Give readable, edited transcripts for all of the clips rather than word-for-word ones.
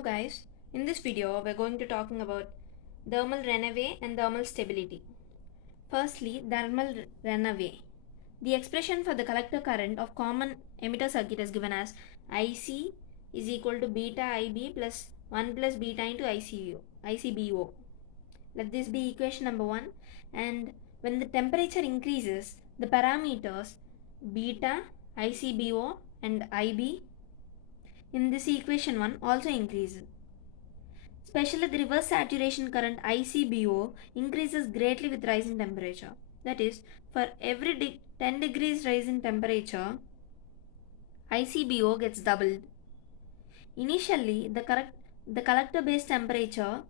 Hello guys, in this video we're going to talking about thermal runaway and thermal stability. Firstly, thermal runaway. The expression for the collector current of common emitter circuit is given as IC is equal to beta IB plus 1 plus beta into ICBO. Let this be equation number 1, and when the temperature increases, the parameters beta, ICBO and IB in this equation 1 also increases. Especially the reverse saturation current ICBO increases greatly with rising temperature. That is, for every 10 degrees rise in temperature, ICBO gets doubled. Initially, the collector base temperature,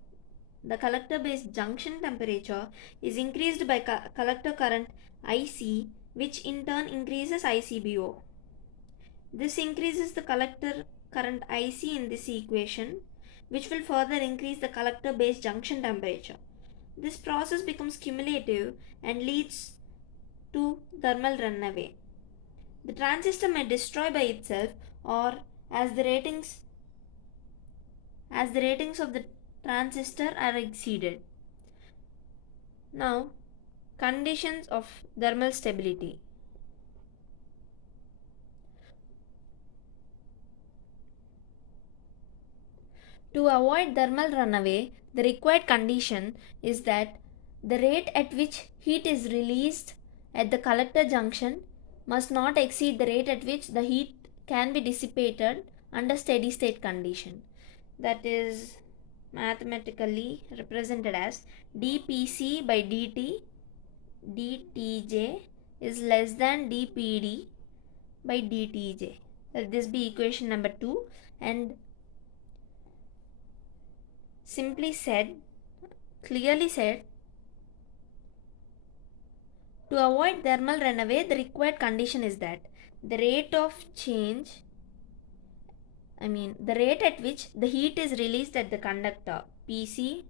the collector base junction temperature is increased by collector current IC, which in turn increases ICBO. This increases the collector current IC in this equation, which will further increase the collector base junction temperature. This process becomes cumulative and leads to thermal runaway. The transistor may destroy by itself, or as the ratings of the transistor are exceeded. Now, conditions of thermal stability. To avoid thermal runaway, the required condition is that the rate at which heat is released at the collector junction must not exceed the rate at which the heat can be dissipated under steady state condition. That is mathematically represented as dPc by dt dTj is less than dPd by dTj. Let this be equation number 2, and clearly said, to avoid thermal runaway, the required condition is that the rate at which the heat is released at the conductor, Pc,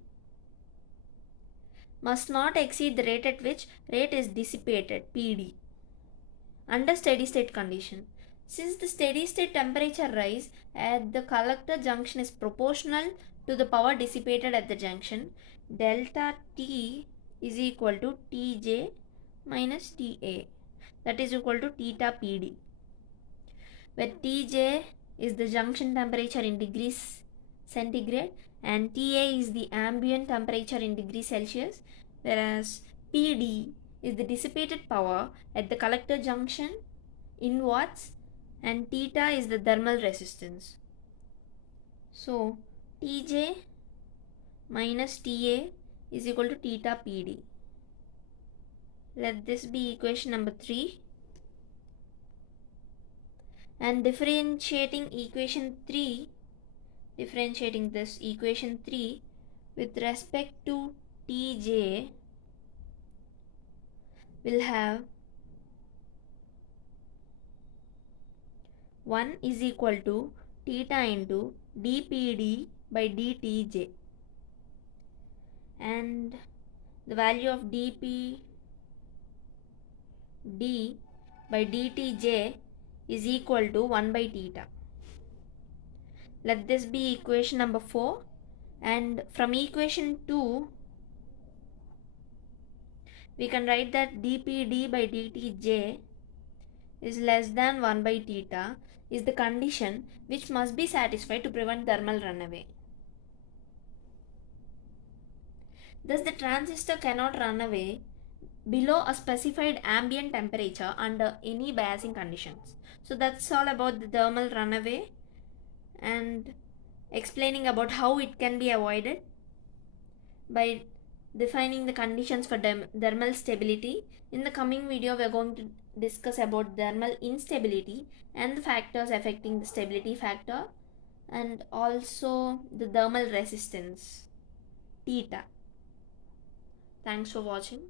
must not exceed the rate at which rate is dissipated, Pd, under steady state condition. Since the steady state temperature rise at the collector junction is proportional to the power dissipated at the junction, delta T is equal to Tj minus Ta, that is equal to theta Pd, where Tj is the junction temperature in degrees centigrade and Ta is the ambient temperature in degrees Celsius, whereas Pd is the dissipated power at the collector junction in watts, and theta is the thermal resistance. So Tj minus Ta is equal to theta Pd. Let this be equation number 3. And differentiating this equation 3 with respect to Tj, will have 1 is equal to theta into dPd by dTj, and the value of dPd by dTj is equal to 1 by theta. Let this be equation number 4, and from equation 2 we can write that dPd by dTj is less than 1 by theta is the condition which must be satisfied to prevent thermal runaway. Thus, the transistor cannot run away below a specified ambient temperature under any biasing conditions. So that's all about the thermal runaway and explaining about how it can be avoided by defining the conditions for thermal stability. In the coming video, we are going to discuss about thermal instability and the factors affecting the stability factor, and also the thermal resistance, theta. Thanks for watching.